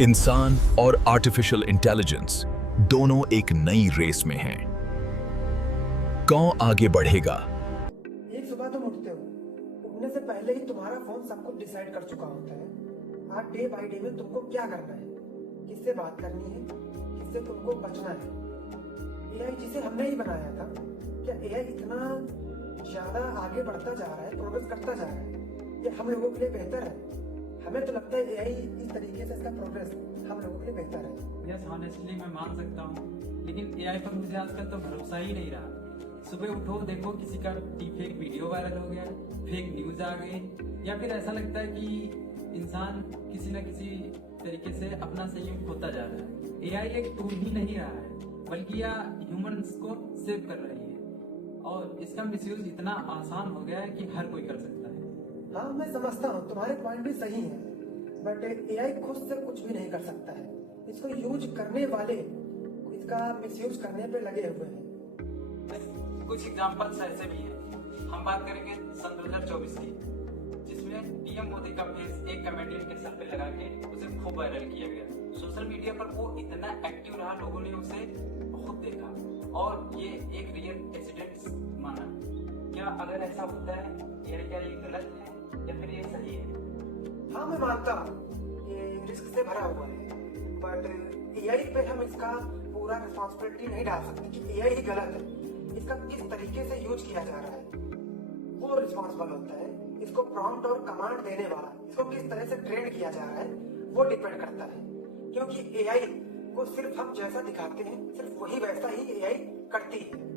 इंसान और artificial intelligence दोनों एक नई रेस में हैं। कौन आगे बढ़ेगा? एक सुबह तुम उठते हो, उठने से पहले ही तुम्हारा फोन सब कुछ डिसाइड कर चुका होता है। आज डे बाय डे में तुमको क्या करना है, किससे बात करनी है, किससे तुमको बचना है। एआई जिसे हमने ही बनाया था, क्या एआई इतना ज्यादा आगे बढ़ता जा रहा है, प्रोग्रेस करता जा रहा है, ये हम लोगों के लिए बेहतर है? हमें तो लगता है एआई इस तरीके से इसका प्रोग्रेस हम लोगों के लिए बेहतर है। यस, ऑनेस्टली मैं मान सकता हूँ, लेकिन एआई पर मुझे आजकल तो भरोसा ही नहीं रहा। सुबह उठो, देखो किसी का फेक वीडियो वायरल हो गया, फेक न्यूज आ गई, या फिर ऐसा लगता है कि इंसान किसी न किसी तरीके से अपना संयम खोता जा रहा है। एआई एक टूल ही नहीं रहा है, बल्कि यह ह्यूमंस को सेव कर रही है, और इसका मिसयूज इतना आसान हो गया है कि हर कोई कर सकता है। हाँ, मैं समझता हूँ, तुम्हारे पॉइंट भी सही है, बट एआई खुद से कुछ भी नहीं कर सकता है। इसको यूज करने वाले इसका मिसयूज करने पे लगे हुए हैं। कुछ एग्जांपल्स ऐसे भी हैं। हम बात करेंगे सन 2024 की, जिसमें पीएम मोदी का फेस एक कमेडियन के सर पे लगा के उसे खूब वायरल किया गया। सोशल मीडिया पर वो इतना एक्टिव रहा, लोगों ने उसे बहुत देखा और ये एक रियल इंसिडेंट माना। क्या अगर ऐसा होता है, क्या ये गलत है या फिर ये सही है? हाँ, मैं मानता हूँ ये रिस्क से भरा हुआ है, बट एआई पे हम इसका पूरा रिस्पॉन्सिबिलिटी नहीं डाल सकते कि एआई ही गलत है। इसका किस तरीके से यूज किया जा रहा है वो रिस्पॉन्सिबल होता है। इसको प्रॉम्प्ट और कमांड देने वाला, इसको किस तरह से ट्रेन किया जा रहा है वो डिपेंड करता है, क्योंकि एआई को सिर्फ हम जैसा दिखाते हैं सिर्फ वही वैसा ही एआई करती है।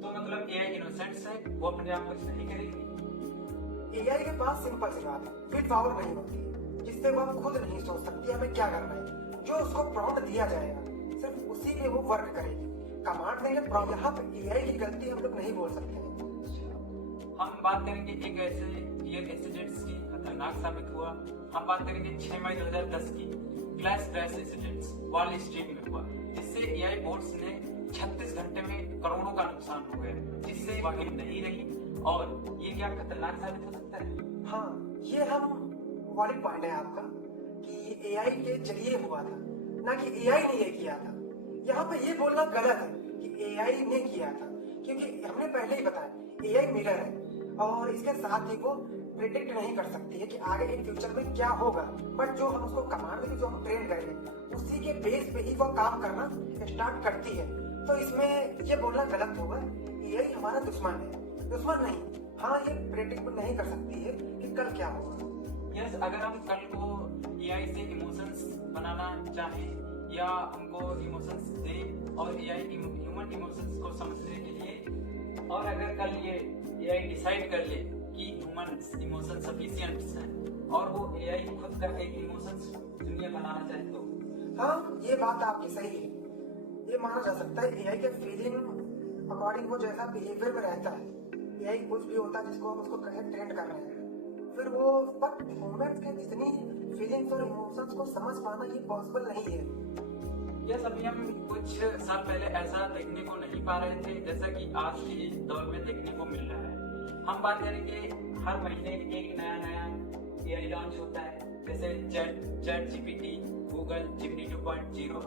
तो मतलब एआई इनोसेंट है, वो अपने आप कुछ नहीं करेगी। एआई के पास सिंपल सी बात है, विद पावर नहीं होती, जिससे वो खुद नहीं सोच सकती हमें क्या करना है। जो उसको प्रॉम्प्ट दिया जाएगा सिर्फ उसी पे वो वर्क करेगी। कमांड देंगे प्रॉम्प्ट, यहाँ पे एआई की गलती हम लोग नहीं बोल सकते हैं। हम बात करेंगे एक ऐसे रियल इंसिडेंट्स की, खतरनाक साबित हुआ। हम बात करेंगे 6 मई 2010 की flash crash incidents wall street में हुआ, जिससे एआई बोट्स ने 36 घंटे में करोड़ों का नुकसान हो गया, जिससे वाकिफ नहीं रही। और ये क्या खतरनाक साबित हो सकता है? हाँ, ये हम वॉलिड पॉइंट है आपका कि एआई के जरिए हुआ था, ना कि एआई ने ये किया था। यहाँ पे ये बोलना गलत है कि एआई ने किया था, क्योंकि हमने पहले ही बताया एआई मिरर है और इसके साथ ही वो प्रिडिक्ट नहीं कर सकती है कि आगे इन फ्यूचर में क्या होगा, बट जो हम उसको कमांड देंगे, जो हम ट्रेन करेंगे उसी के बेस पे ही वो काम करना स्टार्ट करती है। तो इसमें ये बोलना गलत होगा एआई हमारा दुश्मन है, दुश्मन नहीं। हाँ, ये प्रेडिक्ट नहीं कर सकती है कि कल क्या होगा। यस, अगर हम कल को एआई से इमोशंस बनाना चाहें या हमको इमोशंस दे और एआई ह्यूमन इमोशंस को समझने के लिए, और अगर कल ये एआई डिसाइड कर ले कि ह्यूमन इमोशन सफिशिएंट हैं और वो एआई खुद का एक इमोशंस दुनिया बनाना चाहे तो? हाँ, ये बात आपकी सही है। ये माना जा सकता है एआई के फीलिंग अकॉर्डिंग वो जैसा बिहेवियर में रहता है, एआई कुछ भी होता है जिसको हम उसको ट्रेंड कर रहे हैं, फिर वो बट ह्यूमंस के जितनी फीलिंग्स और इमोशंस को समझ पाना ये पॉसिबल नहीं है। यस, अभी हम कुछ साल पहले ऐसा देखने को नहीं पा रहे थे जैसा कि आज के दौर में देखने को मिल रहा है। हम बात करेंगे हर महीने एक नया एआई लॉन्च होता है, जैसे चैट जीपीटी, गूगल जिमिनी 2.0,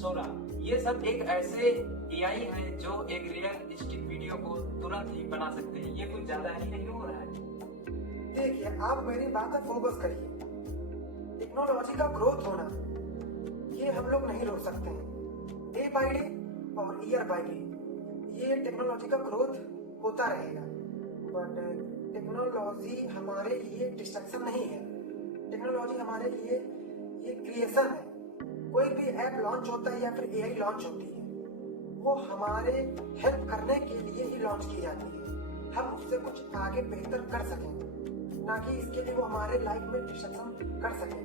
सोरा। ये सब एक ऐसे एआई हैं जो एक रियलिस्टिक वीडियो को तुरंत ही बना सकते हैं। ये कुछ ज्यादा ही नहीं हो रहा है? देखिए, आप मेरी बात पर फोकस करिए। टेक्नोलॉजी का ग्रोथ होना ये हम लोग नहीं रोक सकते हैं। डे बाय डे और ईयर बाय डे ये टेक्नोलॉजी का ग्रोथ होता रहेगा, बट टेक्नोलॉजी हमारे लिए डिस्ट्रक्शन नहीं है। टेक्नोलॉजी हमारे लिए ये क्रिएशन है। कोई भी ऐप लॉन्च होता है या फिर एआई लॉन्च होती है, वो हमारे हेल्प करने के लिए ही लॉन्च की जाती है। हम उससे कुछ आगे बेहतर कर सकें, ना कि इसके लिए वो हमारे लाइफ में डिस्ट्रक्शन कर सकें।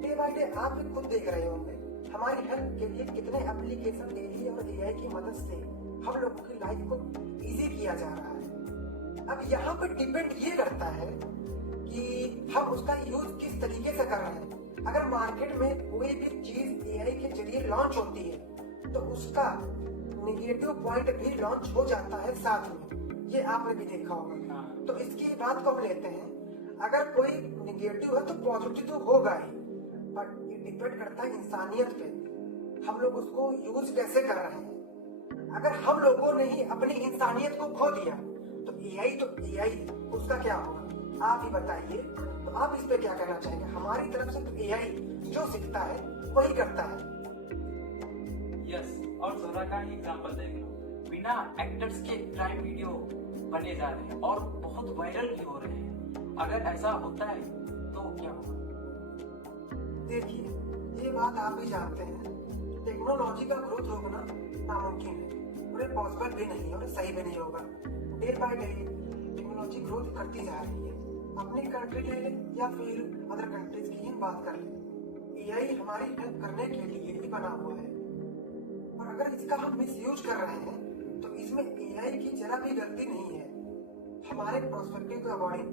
डे बाय डे आप भी खुद देख रहे होंगे हमारी हेल्प के लिए कितने एप्लीकेशन डेली और एआई की मदद से हम लोगों की लाइफ को इजी किया जा रहा है। अब यहाँ पर डिपेंड ये करता है कि हम उसका यूज किस तरीके से कर रहे हैं। अगर मार्केट में कोई भी चीज एआई के जरिए लॉन्च होती है तो उसका नेगेटिव पॉइंट भी लॉन्च हो जाता है साथ में, ये आपने भी देखा होगा। तो इसकी बात को हम लेते हैं, अगर कोई निगेटिव है तो पॉजिटिव तो होगा ही, बट ये डिपेंड करता है इंसानियत पे, हम लोग उसको यूज कैसे कर रहे हैं। अगर हम लोगों ने ही अपनी इंसानियत को खो दिया तो एआई उसका क्या होगा, आप ही बताइए। तो आप इस पे क्या कहना चाहेंगे? हमारी तरफ से तो एआई जो सीखता है वही करता है। यस, और जोरा का ही एग्जांपल देख लो, बिना एक्टर्स के क्राइम वीडियो बने जा रहे हैं और बहुत वायरल भी हो रहे हैं। अगर ऐसा होता है तो क्या होगा? देखिए, ये बात आप भी जानते हैं, टेक्नोलॉजी का ग्रोथ रोकना नामुमकिन है और ये पॉसिबल भी नहीं है और सही भी नहीं होगा। Day by day technology growth करती जा रही है। अपनी कंट्री ले लें या फिर अदर कंट्रीज की ही बात कर लें, एआई हमारी हेल्प करने के लिए ही बना हुआ है। और अगर इसका हम मिसयूज कर रहे हैं तो इसमें एआई की जरा भी गलती नहीं है हमारे पर्सपेक्टिव के अकॉर्डिंग,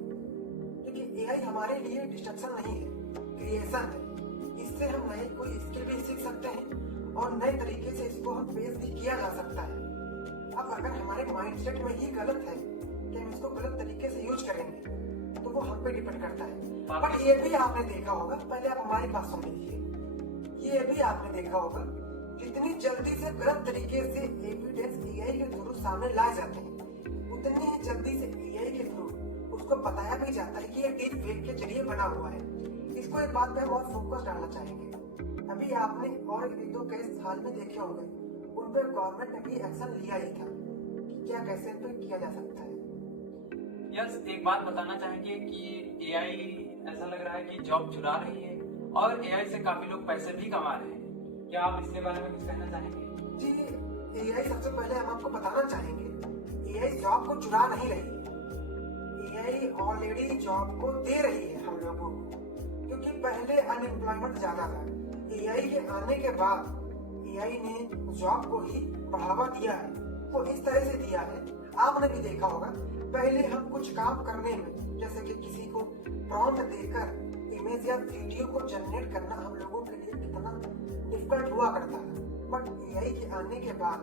क्योंकि एआई हमारे लिए डिस्ट्रक्शन नहीं है, क्रिएशन है। इससे हम नए कोई स्किल भी सीख सकते हैं और नए तरीके से इसको हम पेश भी किया जा सकता है। अब अगर हमारे माइंडसेट में ही गलत है कि हम इसको गलत तरीके से यूज करेंगे तो वो हम पे डिपेंड करता है। बट ये भी आपने देखा होगा, पहले आप हमारी बात सुन लीजिए, ये भी आपने देखा होगा जितनी जल्दी से गलत तरीके से एविडेंस एआई के थ्रू सामने लाए जाते हैं, उतनी ही जल्दी से एआई के थ्रू उसको बताया भी जाता है कि ये डीप फेक के जरिए बना हुआ है। इसको एक बात पे बहुत फोकस डालना चाहेंगे। अभी आपने और एक दो केस हाल में देखे होंगे, उन पर गवर्नमेंट ने भी एक्शन लिया ही था कि क्या कैसे इन पर किया जा सकता है। यस, एक बात बताना चाहेंगे कि एआई ऐसा लग रहा है कि जॉब चुरा रही है और एआई से काफी लोग पैसे भी कमा रहे हैं। क्या आप इसके बारे में कुछ कहना चाहेंगे? जी, एआई सबसे पहले हम आपको बताना चाहेंगे, एआई जॉब को चुरा नहीं रही है, एआई ऑलरेडी जॉब को दे रही है हम लोगों को, क्योंकि पहले अनएम्प्लॉयमेंट ज्यादा था। एआई के आने के बाद एआई ने जॉब को ही बढ़ावा दिया है। वो इस तरह से दिया है, आपने भी देखा होगा, पहले हम कुछ काम करने में, जैसे कि किसी को प्रॉम्प्ट देकर इमेज या वीडियो को जनरेट करना हम लोगों के लिए कितना डिफिकल्ट हुआ करता था। बट एआई के आने के बाद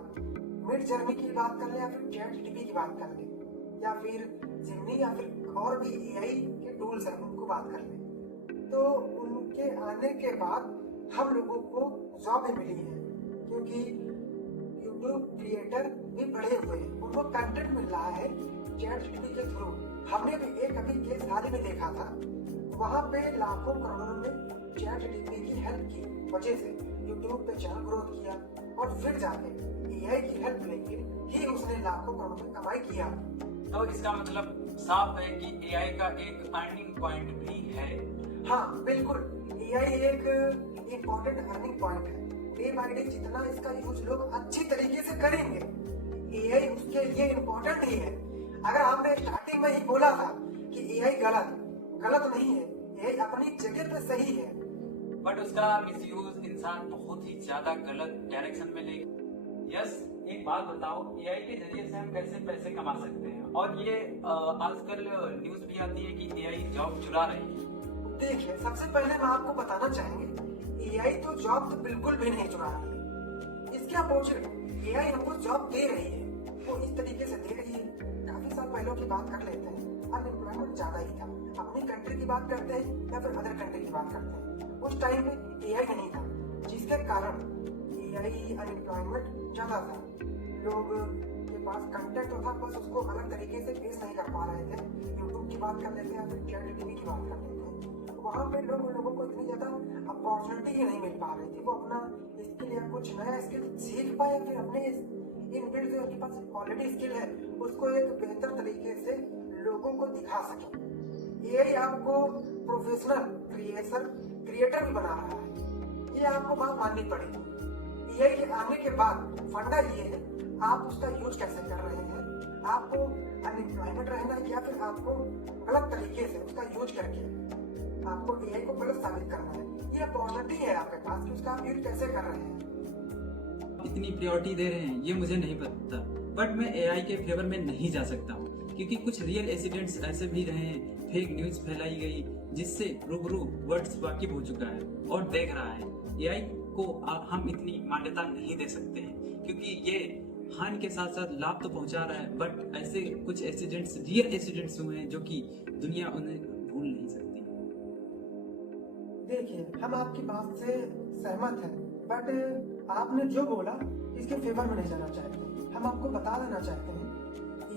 मिड जर्नी की बात कर ले या फिर चैट जीपीटी की बात कर ले या फिर जिमनी या फिर और भी एआई के टूल्स हैं उनको बात कर ले, तो उनके आने के बाद हम लोगों को जॉब भी मिली है, क्योंकि यूट्यूब क्रिएटर भी बढ़े हुए हैं, उनको कंटेंट मिल रहा है चैट जीपीटी के थ्रू। हमने भी एक अभी केस हाल ही में देखा था, वहां पे लाखों करोड़ों में चैट जीपीटी की हेल्प की वजह से यूट्यूब पे चैनल ग्रोथ किया और फिर जाके एआई की हेल्प लेके ही उसने लाखों करोड़ों में कमाई किया। तो इसका मतलब साफ है कि एआई का एक अर्निंग पॉइंट भी है। हाँ बिल्कुल, एआई एक इम्पोर्टेंट अर्निंग पॉइंट है। डे बाय डे जितना इसका यूज लोग अच्छी तरीके से करेंगे, एआई उसके लिए इम्पोर्टेंट ही है। अगर आपने स्टार्टिंग में ही बोला था कि एआई गलत नहीं है, एआई अपनी जगह पे सही है, बट उसका मिसयूज इंसान बहुत ही ज्यादा गलत डायरेक्शन में ले। यस, एक बात बताओ, एआई के जरिए से हम कैसे पैसे कमा सकते हैं? और ये आजकल न्यूज भी आती है कि एआई जॉब चुरा रही है। देखिए, सबसे पहले मैं आपको बताना चाहेंगे, एआई तो जॉब तो बिल्कुल भी नहीं चुरा रही है। इसके अपोजिट एआई हमको जॉब दे रही है। वो इस तरीके से दे रही है, काफी साल पहले की बात कर लेते हैं, अनएम्प्लॉयमेंट ज्यादा ही था। अपनी कंट्री की बात करते हैं या फिर अदर कंट्री की बात करते हैं, उस टाइम में एआई नहीं था, जिसके कारण एआई अनएम्प्लॉयमेंट ज्यादा था। लोग के पास कंटेंट तो था, बस उसको अलग तरीके से पेश नहीं कर पा रहे थे। यूट्यूब की बात कर लेते हैं या फिर चैट जीपीटी की बात कर लेते हैं, वहाँ पे लोगों को इतनी ज्यादा अपॉर्चुनिटी ही नहीं मिल पा रही थी। वो अपना स्किल या कुछ नया स्किल सीख पाए या फिर अपने इनबिल्ट जो उनके पास ऑलरेडी स्किल है उसको एक बेहतर तरीके से लोगों को दिखा सके। एआई आपको प्रोफेशनल क्रिएटर भी बना रहा है, ये आपको बात माननी पड़ेगी। एआई के आने के बाद फंडा ये है, आप उसका यूज कैसे कर रहे हैं, आपको अनएम्प्लॉयमेंट रहना है या फिर आपको गलत तरीके से उसका यूज करके आपको एआई को गलत साबित करना है। ये अपॉर्चुनिटी है आपके पास कि उसका आप यूज कैसे कर रहे हैं। इतनी प्रायोरिटी दे रहे हैं ये मुझे नहीं पता, बट मैं एआई के फेवर में नहीं जा सकता हूँ, क्योंकि कुछ रियल इंसिडेंट्स ऐसे भी रहे हैं, फेक न्यूज फैलाई गई जिससे रूबरू वर्ड्स वाकिफ हो चुका है और देख रहा है। एआई को हम इतनी मान्यता नहीं दे सकते हैं, क्योंकि ये हानि के साथ साथ लाभ तो पहुंचा रहा है, बट ऐसे कुछ एक्सीडेंट्स, रियल एक्सीडेंट्स हुए हैं जो कि दुनिया उन्हें भूल नहीं देखिए, हम आपकी बात से सहमत हैं, बट आपने जो बोला इसके फेवर में नहीं जाना चाहते। हम आपको बता देना चाहते हैं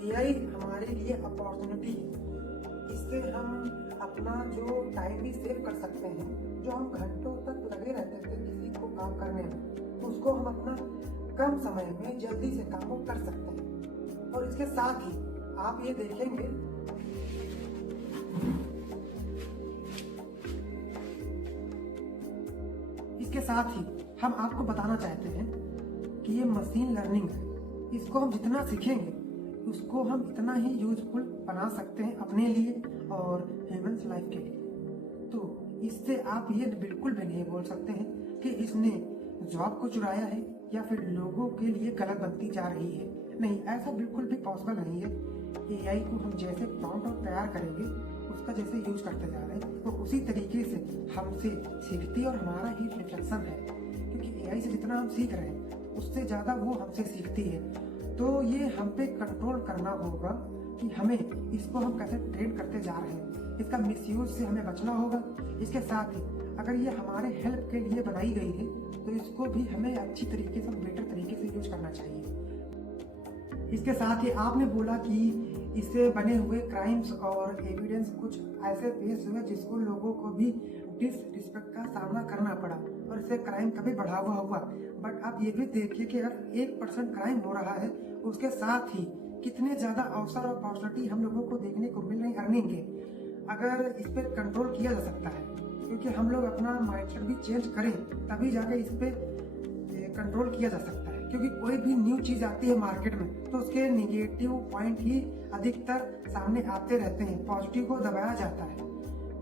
एआई हमारे लिए अपॉर्चुनिटी है। इससे हम अपना जो टाइम भी सेव कर सकते हैं। जो हम घंटों तक लगे रहते थे किसी को काम करने में, उसको हम अपना कम समय में जल्दी से काम को कर सकते हैं। और इसके साथ ही आप ये देखेंगे इसके साथ ही हम आपको बताना चाहते हैं कि ये मशीन लर्निंग है। इसको हम जितना सीखेंगे उसको हम इतना ही यूजफुल बना सकते हैं अपने लिए और ह्यूमंस लाइफ के लिए। तो इससे आप ये बिल्कुल भी नहीं बोल सकते हैं कि इसने जॉब को चुराया है या फिर लोगों के लिए गलत बनती जा रही है। नहीं, ऐसा बिल्कुल भी पॉसिबल नहीं है। एआई को हम जैसे प्रॉम्प्ट तैयार करेंगे, उसका जैसे यूज करते जा रहे हैं, तो उसी तरीके से हमसे सीखती और हमारा ही रिफ्लेक्शन है। क्योंकि एआई से जितना हम सीख रहे हैं उससे ज़्यादा वो हमसे सीखती है। तो ये हम पे कंट्रोल करना होगा कि हमें इसको हम कैसे ट्रेन करते जा रहे हैं। इसका मिसयूज से हमें बचना होगा। इसके साथ ही अगर ये हमारे हेल्प के लिए बनाई गई है तो इसको भी हमें अच्छी तरीके से, बेटर तरीके से यूज करना चाहिए। इसके साथ ही आपने बोला कि इससे बने हुए क्राइम्स और एविडेंस कुछ ऐसे पेश हुए जिसको लोगों को भी डिसरिस्पेक्ट का सामना करना पड़ा और इससे क्राइम कभी बढ़ा हुआ। बट आप ये भी देखिए कि अगर 1% क्राइम हो रहा है, उसके साथ ही कितने ज्यादा अवसर और अपॉर्चुनिटी हम लोगों को देखने को मिल रही अर्निंग के। अगर इस पर कंट्रोल किया जा सकता है, क्योंकि हम लोग अपना माइंडसेट भी चेंज करें तभी जाके इस पे कंट्रोल किया जा सकता है। क्योंकि कोई भी न्यू चीज आती है मार्केट में तो उसके निगेटिव पॉइंट ही अधिकतर सामने आते रहते हैं, पॉजिटिव को दबाया जाता है।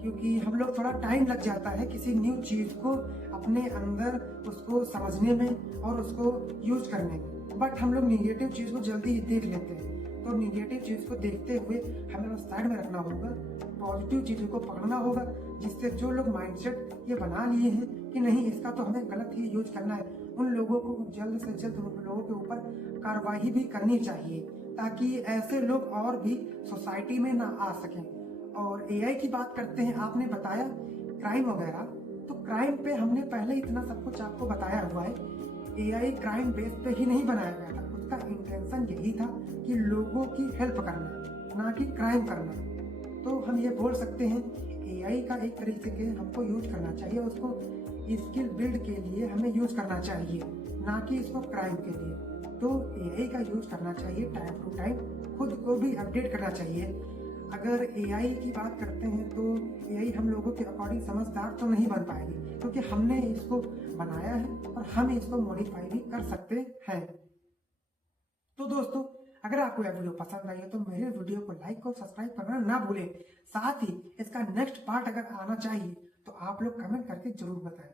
क्योंकि हम लोग थोड़ा टाइम लग जाता है किसी न्यू चीज को अपने अंदर उसको समझने में और उसको यूज करने में। बट हम लोग निगेटिव चीज को जल्दी ही देख लेते हैं। तो निगेटिव चीज को देखते हुए हमें साइड में रखना होगा, पॉजिटिव चीजों को पकड़ना होगा, जिससे जो लोग माइंडसेट ये बना लिए हैं कि नहीं इसका तो हमें गलत ही यूज करना है, उन लोगों को जल्द से जल्द उन लोगों के ऊपर कार्रवाई भी करनी चाहिए, ताकि ऐसे लोग और भी सोसाइटी में ना आ सकें। और एआई की बात करते हैं, आपने बताया क्राइम वगैरह, तो क्राइम पे हमने पहले इतना सब कुछ आपको बताया हुआ है। एआई क्राइम बेस पे ही नहीं बनाया गया था, उसका इंटेंशन यही था कि लोगों की हेल्प करना, ना कि क्राइम करना। तो हम ये बोल सकते हैं एआई का एक तरीके से हमको यूज करना चाहिए, उसको स्किल बिल्ड के लिए हमें यूज करना चाहिए, ना कि इसको क्राइम के लिए। तो एआई का यूज करना चाहिए टाइम टू टाइम, खुद को भी अपडेट करना चाहिए। अगर एआई की बात करते हैं तो एआई हम लोगों के अकॉर्डिंग समझदार तो नहीं बन पाएगी, क्योंकि हमने इसको बनाया है और हम इसको मॉडिफाई भी कर सकते हैं। तो दोस्तों, अगर आपको यह वीडियो पसंद आई है तो मेरे वीडियो को लाइक और सब्सक्राइब करना ना भूलें। साथ ही इसका नेक्स्ट पार्ट अगर आना चाहिए तो आप लोग कमेंट करके जरूर बताएं।